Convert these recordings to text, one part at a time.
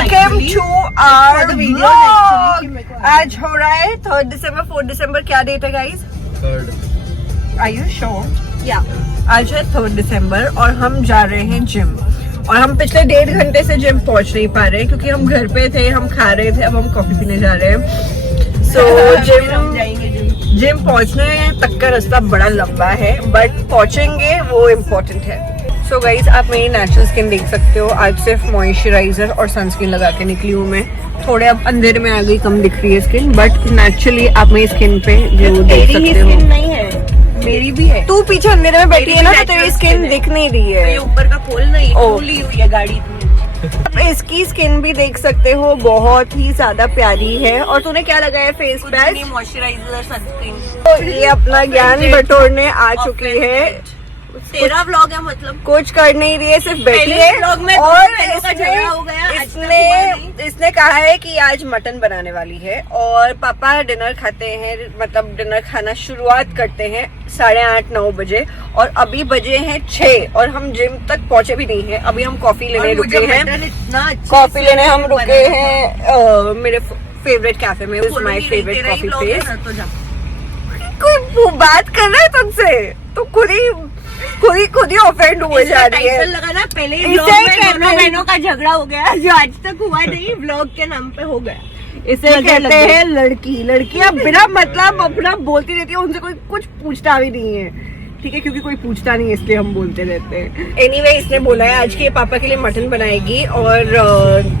Welcome to our vlog. आज हो रहा है 3 दिसंबर 4 दिसंबर। क्या डेट है guys? 3rd। Are you sure? या आज है 3 दिसंबर और हम जा रहे हैं जिम। और हम पिछले 1.5 घंटे से जिम पहुंच नहीं पा रहे क्योंकि हम घर पे थे, हम खा रहे थे, अब हम कॉफी पीने जा रहे हैं। सो जिम पहुंचने तक का रास्ता बड़ा लंबा है, बट पहुंचेंगे वो इम्पोर्टेंट है। सो गाइज, आप मेरी नेचुरल स्किन देख सकते हो। आज सिर्फ मॉइस्चराइजर और सनस्क्रीन लगा के निकली हूँ मैं। थोड़े अब अंधेरे में आ गई, कम दिख रही है स्किन, बट नेचुरली आप मेरी स्किन पे ग्लो देख सकते हो। नहीं है, मेरी भी है। तू पीछे अंधेरे में बैठी है ना, तो तेरी स्किन दिख नहीं रही है। ये ऊपर का खोल नहीं, खुली हुई है गाड़ी। आप इसकी स्किन भी देख सकते हो, बहुत ही ज्यादा प्यारी है। और तूने क्या लगाया फेस पैच? Moisturiser, sunscreen. तो ये अपना ज्ञान बटोरने आ चुकी है। तेरा व्लॉग है, मतलब कुछ कर नहीं रही है, सिर्फ बैठी है। और इसने कहा है कि आज मटन बनाने वाली है और पापा डिनर खाते हैं, मतलब डिनर खाना शुरुआत करते हैं 8:30-9 बजे। और अभी बजे हैं 6 और हम जिम तक पहुंचे भी नहीं है। अभी हम कॉफी लेने रुके हैं। कॉफी लेने हम रुके हैं मेरे फेवरेट कैफे में। My favourite coffee place. कोई बात कर रहा है तुमसे तो खुद ही ऑफेंड हुए जा रही है। लगाना पहले ही व्लॉग में दोनों बहनों का झगड़ा हो गया जो आज तक हुआ नहीं, व्लॉग के नाम पे हो गया। इसे कहते हैं लड़कियां बिना मतलब अपना बोलती रहती है, उनसे कोई कुछ पूछता भी नहीं है, ठीक है, क्योंकि कोई पूछता नहीं है इसलिए हम बोलते रहते हैं। एनीवे, इसने बोला है आज के पापा के लिए मटन बनाएगी और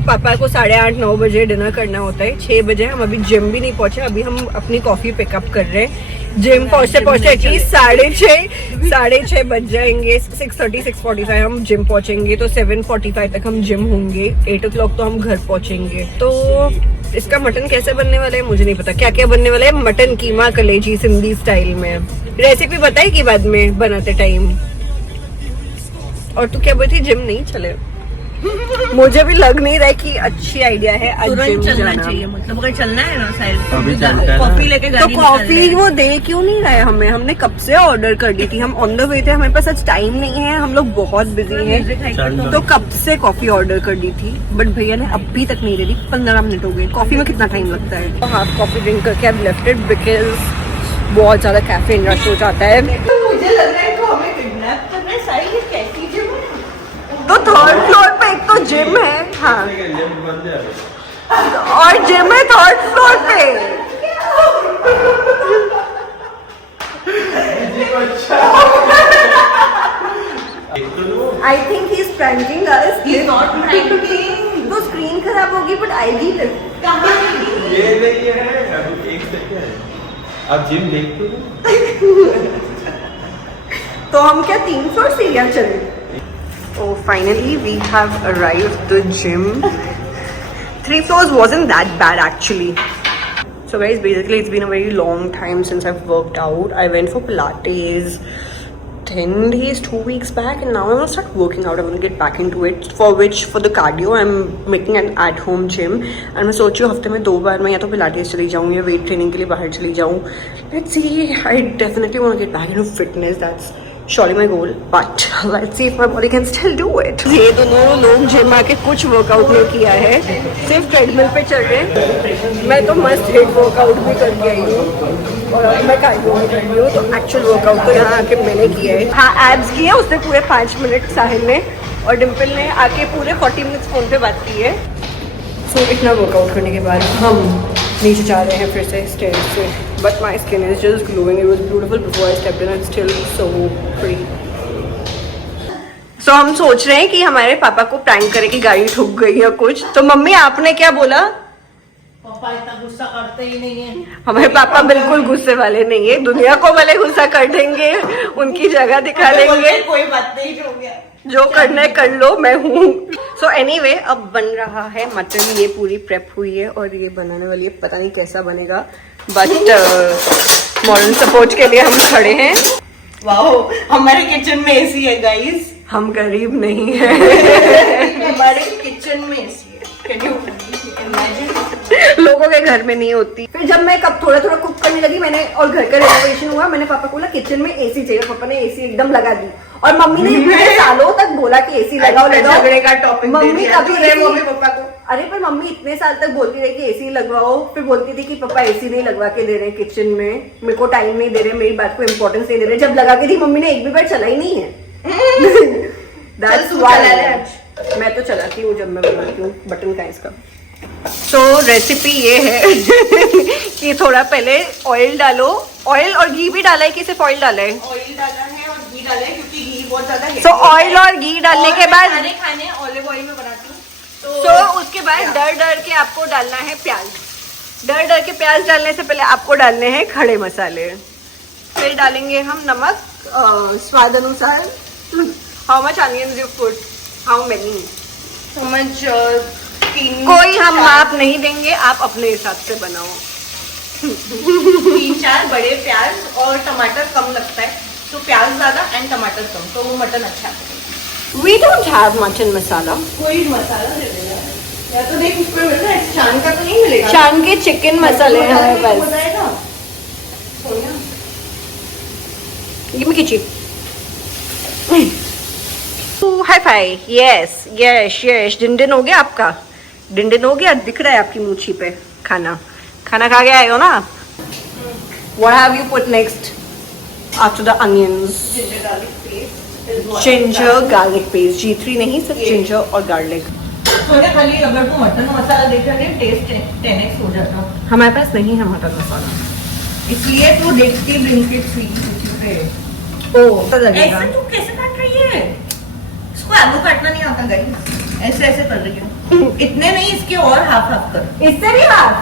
पापा को 8:30-9 बजे डिनर करना होता है। 6 बजे हम अभी जिम भी नहीं पहुंचे, अभी हम अपनी कॉफी पिकअप कर रहे हैं। जिम पहुंचते एटलीस्ट 6:30 बज जाएंगे। 6:30-6:45 हम जिम पहुंचेंगे, तो 7:45 तक हम जिम होंगे। 8 o'clock तो हम घर पहुंचेंगे। तो इसका मटन कैसे बनने वाला है मुझे नहीं पता। क्या क्या बनने वाला है? मटन कीमा कलेजी सिंधी स्टाइल में। रेसिपी बताएगी बाद में बनाते टाइम। और तू क्या बोलती, जिम नहीं चले? मुझे भी लग नहीं रहा कि अच्छी आइडिया है आज जिम चलना चाहिए, मतलब अगर चलना है ना साइड कॉफी लेके तो कॉफी वो दे क्यों नहीं रहे हमें? हमने कब से ऑर्डर कर दी थी, हम ऑन द वे थे, हमारे पास आज टाइम नहीं है, हम लोग बहुत बिजी हैं। तो कब से कॉफी ऑर्डर कर दी थी, बट भैया ने अभी तक नहीं दे दी। 15 मिनट हो गए। कॉफी में कितना टाइम लगता है? तो हाफ कॉफी ड्रिंक करके अब लेफ्ट इट बिकॉज बहुत ज्यादा कैफीन रश हो जाता है। मुझे लग रहा है कि हमें किडनैप कर रहे हैं। साइड में कैसी जिम है? तो 3rd फ्लोर पे एक तो जिम है, हाँ, और जिम है 3rd फ्लोर पे। I think he is pranking us. He is not pranking. तो स्क्रीन खराब होगी, बट आई डी ये नहीं है, अभी 1 सेकंड। आप जिम देखते हो? तो हम क्या 3 फ्लोर सीढ़ियां चले? Oh, finally we have arrived the gym. 3 floors wasn't that bad actually. So guys, basically it's been a very long time since I've worked out. I went for Pilates 10 days, 2 weeks back, and now I'm gonna start working out. I'm gonna get back into it. For the cardio, I'm making an at-home gym. And मैं सोच रही हूँ हफ्ते में 2 बार मैं या तो Pilates चली जाऊँ या वेट ट्रेनिंग के लिए बाहर चली जाऊँ। Let's see. I definitely want to get back into fitness. That's surely my goal, but let's see if my body can still do it. ये दोनों लोग जिम आके कुछ वर्कआउट नहीं किया है, सिर्फ ट्रेडमिल पे चल रहे हैं। मैं तो मस्त हेड वर्कआउट भी करके आई हूँ और मैं कार्डियो भी कर रही हूँ। तो एक्चुअल वर्कआउट तो यहाँ आके मैंने किया है। हाँ, एब्स किए उसने पूरे 5 मिनट साहिल ने, और डिम्पल ने आके पूरे 40 मिनट्स फोन पे बात की है। सो इतना वर्कआउट करने के बाद हम नीचे जा रहे हैं फिर से स्टेयर्स से। But my skin is just glowing. It was beautiful before I stepped in, it's still so pretty. So हम सोच रहे हैं कि हमारे पापा को प्रैंक करे कि गाड़ी ठुक गई या कुछ। तो मम्मी आपने क्या बोला? पापा इतना गुस्सा करते ही नहीं है। हमारे पापा बिल्कुल गुस्से वाले नहीं है। दुनिया को भले गुस्सा कर देंगे, उनकी जगह दिखा देंगे। कोई बात नहीं, हो गया, जो करना है कर लो, मैं हूँ। सो एनीवे, अब बन रहा है मटन। ये पूरी प्रेप हुई है और ये बनाने वाली है, पता नहीं कैसा बनेगा, बट मॉरल सपोर्ट के लिए हम खड़े हैं। वाओ, हमारे किचन में एसी है गाइस। हम गरीब नहीं है। हमारे किचन में एसी है। Can you imagine? लोगों के घर में नहीं होती। फिर जब मैं कब थोड़ा थोड़ा कुक करने लगी मैंने और घर का रेनोवेशन हुआ, मैंने पापा को बोला किचन में एसी चाहिए, पापा ने एसी एकदम लगा दी। और मम्मी ने इतने सालों तक बोला कि एसी लगाओ लगाओ, झगड़े का टॉपिक मम्मी कभी मम्मी पापा को। अरे पर मम्मी इतने साल तक बोलती रही कि एसी लगवाओ, फिर बोलती थी कि पापा एसी नहीं लगवा के दे रहे किचन में, मेरे को टाइम नहीं दे रहे, मेरी बात को इम्पोर्टेंस नहीं दे रहे। जब लगा के दी मम्मी ने एक भी बार चला ही नहीं है। That's why मैं तो चलाती हूँ जब मैं बनाती हूँ। बटन का इसका तो रेसिपी ये है कि थोड़ा पहले ऑयल डालो, ऑयल और घी भी डाला है कि सिर्फ ऑयल डाला है? ऑयल डाला है और घी डाला है क्योंकि घी बहुत ज्यादा है। तो ऑयल और घी डालने के बाद सारे खाने ऑलिव ऑयल में बनाती हूँ। तो उसके बाद डर डर के आपको डालना है प्याज। डर डर के प्याज डालने से पहले आपको डालने हैं खड़े मसाले। फिर डालेंगे हम नमक स्वाद अनुसार। How much onions you put? How many? समझ 3 कोई हम माप नहीं देंगे, आप अपने हिसाब से बनाओ। 3-4 बड़े प्याज और टमाटर कम लगता है, तो प्याज ज्यादा एंड टमाटर कम, तो वो मटन अच्छा है। We don't have mutton मसाला। कोई मसाला दे देगा या तो देख उसमें मिल रहा है, चांद का तो नहीं मिलेगा। चांद के चिकन मसाले हैं हमारे पास। Give me kitchen. High five. Yes yes yes. डिंडिन हो गया आपका? डिंडिन हो गया? दिख रहा है आपकी मूछी पे खाना? खाना खा के आए हो ना? What have you put next after the onions? Ginger garlic paste। G3 नहीं, सिर्फ ginger और garlic। खाली अगर तू मटन मसाला देखा नहीं टेस्ट 10x हो जाता। हमारे पास नहीं है मटन मसाला, इसलिए तू देखती ब्लिंकिट स्वीट पे। लगेगा। ऐसे तू कैसे काट रही है? इसको आलू काटना नहीं आता गाइस, ऐसे ऐसे कर रही हूँ। इतने नहीं, इसके और हाफ हाफ कर। इससे भी हाफ?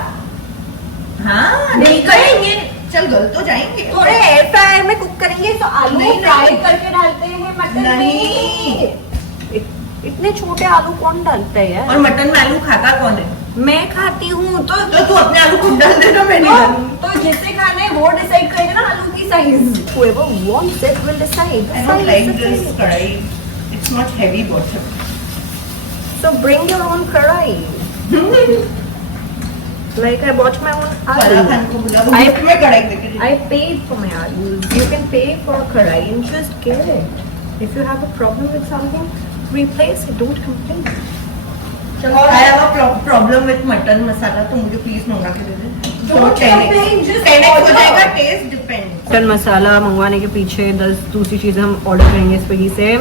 हाँ नहीं करेंगे, चल गल तो जाएंगे। थोड़े एयर फ्रायर में कुक करेंगे तो आलू नहीं, फ्राई नहीं। करके डालते हैं मटन नहीं। में। इतने छोटे आलू कौन डालता है यार? और मटन में आलू खाता कौन है? मैं खाती हूँ। तो तू अपने आलू खुद डाल देना, मैं नहीं डालूंगी। तो जिसे खाना है वो डिसाइड करेगा ना आलू की size. Whoever wants it will decide. I don't like this karai. It's not heavy bottom. So bring your own karai. Like I bought my own वाला aloo. खाने को बोला, वो गिफ्ट में कढ़ाई देके दी। I paid for my aloo. You can pay for a karai and just get it. If you have a problem with something, replace it. Don't complain. I have a problem with mutton masala, तो मुझे please मंगा के दे दे। Don't complain, just 10x हो order. जाएगा, test depend. Mutton मसाला मंगवाने के पीछे 10 दूसरी चीजें हम ऑर्डर करेंगे स्विगी से।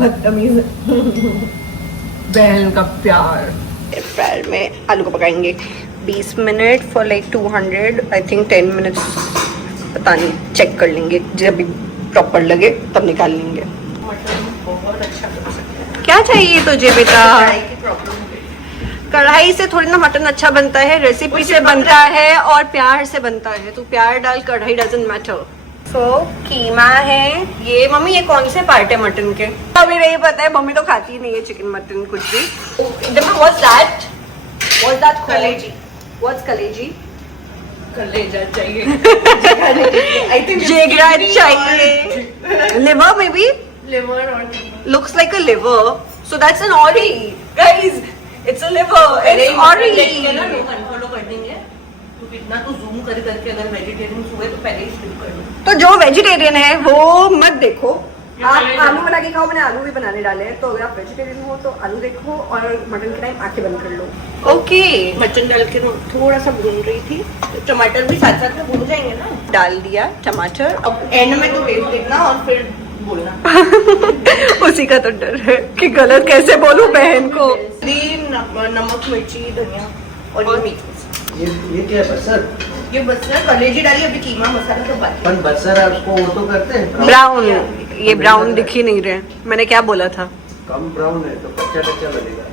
बदतमीज बहन का प्यार। फ्रायर में आलू को पकाएंगे 20 minute for like 200 I think 10 minutes, पता नहीं, चेक कर लेंगे, जब भी प्रॉपर लगे तब निकाल लेंगे। मटन बहुत अच्छा कर सकते हैं। क्या चाहिए तुझे बेटा? कढ़ाई की प्रॉब्लम है। कढ़ाई से थोड़ी ना मटन अच्छा बनता है, रेसिपी से बनता है और प्यार से बनता है। तो प्यार डाल, कढ़ाई डजंट मैटर। सो कीमा है ये। मम्मी ये कौन से पार्ट है मटन के? अभी नहीं पता है, मम्मी तो खाती ही नहीं है चिकन मटन कुछ भी। What's that? What's that called? कलेजी। What's कलेजी? कलेजा चाहिए। I think जिगरा चाहिए। लिवर में भी लिवर और looks like a liver, so that's an ori, guys. It's a liver. It's ori. ना लोग अनफॉलो कर देंगे। तू इतना तो जूम कर करके अगर वेजिटेरियन हुए तो पहले ही स्किप कर दो। तो जो वेजिटेरियन है वो मत देखो, ये आप चले आलू जाओ। बना के खाओ। मैंने आलू भी बनाने डाले हैं, तो अगर आप वेजिटेरियन हो तो आलू देखो और मटन के टाइम आंखें बंद कर लो। ओके, मटन डाल के थोड़ा सा भून रही थी, तो टमाटर भी साथ साथ में भून जाएंगे ना। डाल दिया टमाटर। अब एंड में तो टेस्ट देखना और फिर बोलना। उसी का तो डर है कि गलत कैसे बोलूं बहन को। नमक, मिर्ची, धनिया और ये मीट। ये क्या है बसर? ये बसर कलेजी डाली, अभी कीमा मसाला तो बाकी। पर बसर है उसको वो तो करते हैं ब्राउन। ये ब्राउन दिख ही नहीं रहे, मैंने क्या बोला था? कम ब्राउन है तो कच्चा कच्चा लगेगा।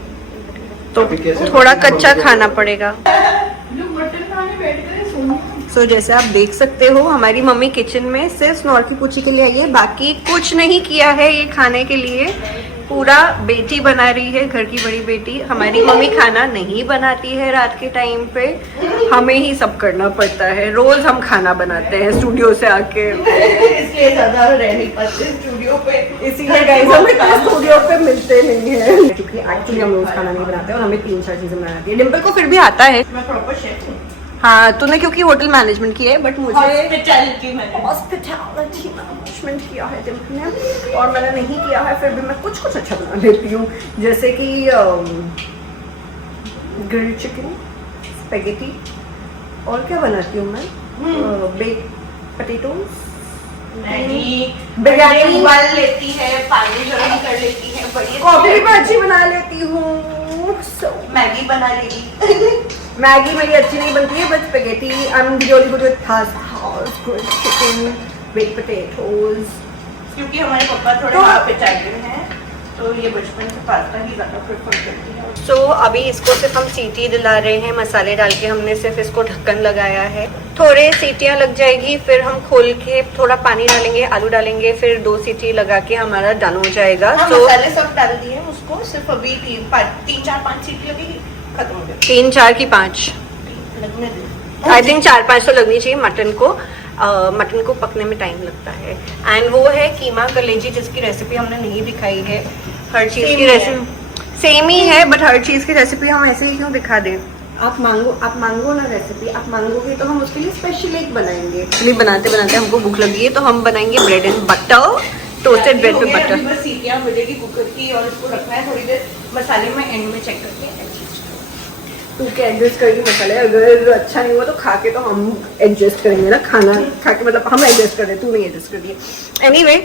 तो अभी कैसे थोड़ा मम्मी कच्चा को- खाना पड़ेगा। मटन खाने बैठ गए सोना। सो जैसे आप देख सकते हो हमारी मम्मी किचन में सिर्फ स्नॉर की पूछी के लिए आई है, बाकी कुछ नहीं किया है ये खाने के लिए। पूरा बेटी बना रही है, घर की बड़ी बेटी। हमारी मम्मी खाना नहीं बनाती है रात के टाइम पे, हमें ही सब करना पड़ता है। रोज हम खाना बनाते हैं स्टूडियो से आके, इसलिए ज्यादा रह नहीं पाते स्टूडियो पे, इसीलिए गाइस हम स्टूडियो पे मिलते नहीं है, क्योंकि एक्चुअली हम रोज खाना नहीं बनाते और हमें 3-4 चीजें बनाना आती है। डिम्पल को फिर भी आता है। मैं प्रॉपर शेफ हूँ। हाँ, तूने क्योंकि होटल मैनेजमेंट की है, बट मुझे हॉस्पिटैलिटी मैंने हॉस्पिटैलिटी मैनेजमेंट किया है डिम्पल ने, और मैंने नहीं किया है, फिर भी मैं कुछ कुछ अच्छा बना लेती हूँ, जैसे कि ग्रिल्ड चिकन, स्पेगेटी, और क्या बनाती हूँ मैं, बेक पोटैटोज, मैगी, बिरयानी उबाल लेती है, पानी गर्म कर लेती है, बढ़िया कॉफी भी अच्छी बना लेती हूँ। मैगी बना लेगी। मैगी मेरी अच्छी नहीं बनती है, but spaghetti I am really good with pasta, grilled chicken, bake potatoes. क्योंकि हमारे पापा थोड़े तो- हाफ इटालियन हैं, तो ये बचपन से पास्ता ही ज्यादा प्रेफर करती है। सो अभी इसको सिर्फ हम सीटी दिला रहे हैं, मसाले डाल के हमने सिर्फ इसको ढक्कन लगाया है। थोड़े सीटियां लग जाएगी, फिर हम खोल के थोड़ा पानी डालेंगे, आलू डालेंगे, फिर 2 सीटी लगा के हमारा डन हो जाएगा। हाँ, तो मसाले सब डाल दिए उसको, सिर्फ अभी 3-4-5 सीटी लगेगी, खत्म हो गया। 3, 4 की 5, लगने दे। आई थिंक 4-5 तो लगनी चाहिए मटन को। मटन को पकने में टाइम लगता है। एंड वो है कीमा कलेजी, जिसकी रेसिपी हमने नहीं दिखाई है। हर चीज़ Same की ही रेसिपी सेम ही है, बट हर चीज़ की रेसिपी हम ऐसे ही क्यों दिखा दें। आप मांगो ना रेसिपी, आप मांगोगे तो हम उसके लिए स्पेशल एक बनाएंगे। एक्चुअली बनाते बनाते हमको भूख लगी है, तो हम बनाएंगे bread and butter, toasted bread पे बटर। बस सीटियां बजेगी कुकर की, और इसको रखना है थोड़ी देर। मसाले में एंड में चेक करके तू क्या एडजस्ट करेगी मसाले, अगर अच्छा नहीं हुआ तो खा के तो हम एडजस्ट करेंगे ना, खाना खा के मतलब हम एडजस्ट कर रहे, तू नहीं एडजस्ट कर दिया। एनीवे,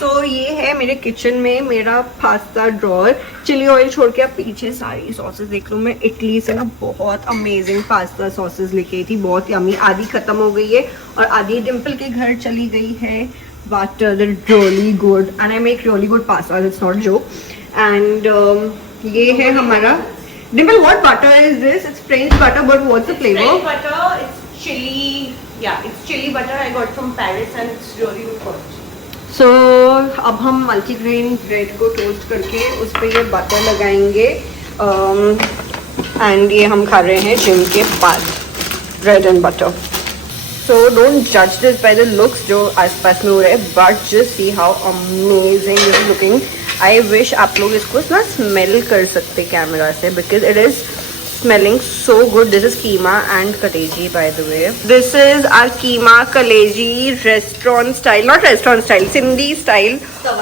सो ये है मेरे किचन में मेरा पास्ता ड्रॉर। चिली ऑयल छोड़ के अब पीछे सारी सॉसेस देख लो। मैं इटली से ना बहुत अमेजिंग पास्ता सॉसेस लेके आई थी, बहुत यमी। आधी खत्म हो गई है और आधी डिम्पल के घर चली गई है, but really good and I make really good pasta, it's not joke. And ये है हमारा Dimple, what butter is this? It's French butter, but what's the flavor? French butter, it's chili. Yeah, it's chili butter I got from Paris and it's really good quality. So अब हम multigrain bread को toast करके उस पर ये butter लगाएंगे, and ये हम खा रहे हैं जिम के बाद, bread and butter. So don't judge this by the looks जो आसपास में हो रहा है, but just see how amazing this is looking. I wish आप लोग इसको ना स्मेल कर सकते कैमरा से, because it is smelling so good. This is keema and kaleji, by the way. This is our keema kaleji restaurant style, not restaurant style, Sindhi style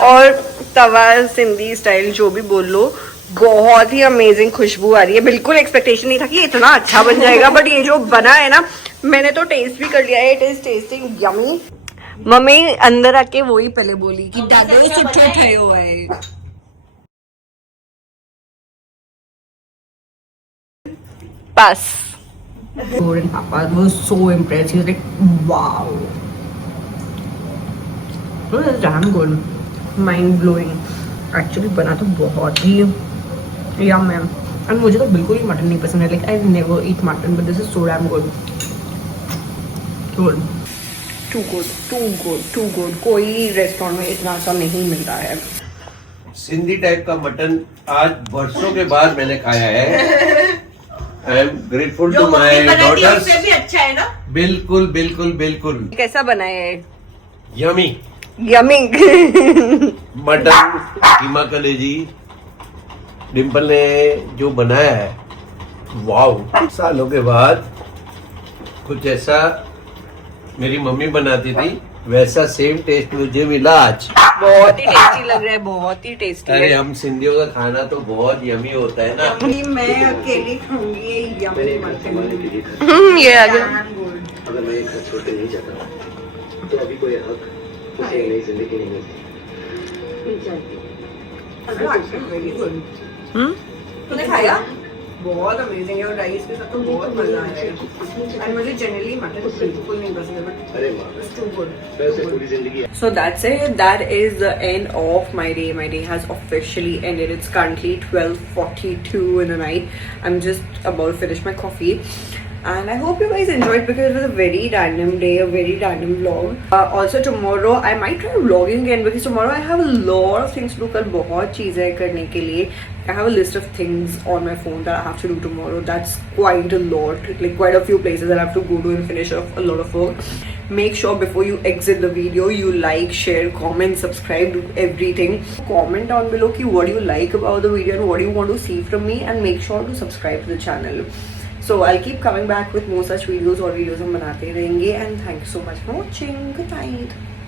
और तवा Sindhi style, जो भी बोल लो। बहुत ही अमेजिंग खुशबू आ रही है। बिल्कुल एक्सपेक्टेशन नहीं था कि इतना अच्छा बन जाएगा, बट ये जो बना है ना, मैंने तो टेस्ट भी कर लिया है, it is testing yummy. Mummy अंदर आके वही पहले बोली कि दादा सुठो ठयो है। पास। And Papa was so impressed. He was like, wow. It was damn good. Mind blowing. Actually बना तो बहुत ही yum है। And मुझे तो बिल्कुल ही मटन नहीं पसंद है। Like I never eat mutton, but this is so damn good. Good. Too good, too good, too good. कोई रेस्टोरेंट में इतना अच्छा नहीं मिल रहा है। सिंधी टाइप का मटन आज बरसों के बाद मैंने खाया है। I am grateful to my daughters. उससे भी अच्छा है ना? बिल्कुल बिल्कुल बिल्कुल। कैसा बना है? Yummy yummy. मटन कीमा कलेजी डिम्पल ने जो बनाया है, वाव। सालों के बाद कुछ ऐसा मेरी मम्मी बनाती थी, वैसा सेम टेस्ट मुझे मिला आज। बहुत ही टेस्टी लग रहा है, बहुत ही टेस्टी अरे है। हम सिंधियों का खाना तो बहुत यमी होता है ना। मैं अकेली खाऊंगी ये यमी मटन। ये आ गया। अगर मैं एक घर छोड़ के नहीं जाता तो अभी कोई हक उसे एक नई जिंदगी नहीं मिलती। तूने खाया? बहुत अमेजिंग है, और राइस के साथ तो बहुत मजा आया है। एंड मुझे जनरली मटन बिल्कुल नहीं पसंद है, बट अरे माँ, it's too good. वैसे पूरी जिंदगी So that's it. That is the end of my day. My day has officially ended. It's currently 12:42 in the night. I'm just about to finish my coffee. And I hope you guys enjoyed because it was a very random day, a very random vlog. Also tomorrow I might try vlogging again because tomorrow I have a lot of things to do. कल बहुत चीज़ें करने के लिए. I have a list of things on my phone that I have to do tomorrow. That's quite a lot, like quite a few places that I have to go to and finish off a lot of work. Make sure before you exit the video, you like, share, comment, subscribe, do everything. Comment down below ki what do you like about the video and what do you want to see from me, and make sure to subscribe to the channel. So I'll keep coming back with more such videos और videos हम बनाते रहेंगे, and thank you so much for watching. Good night.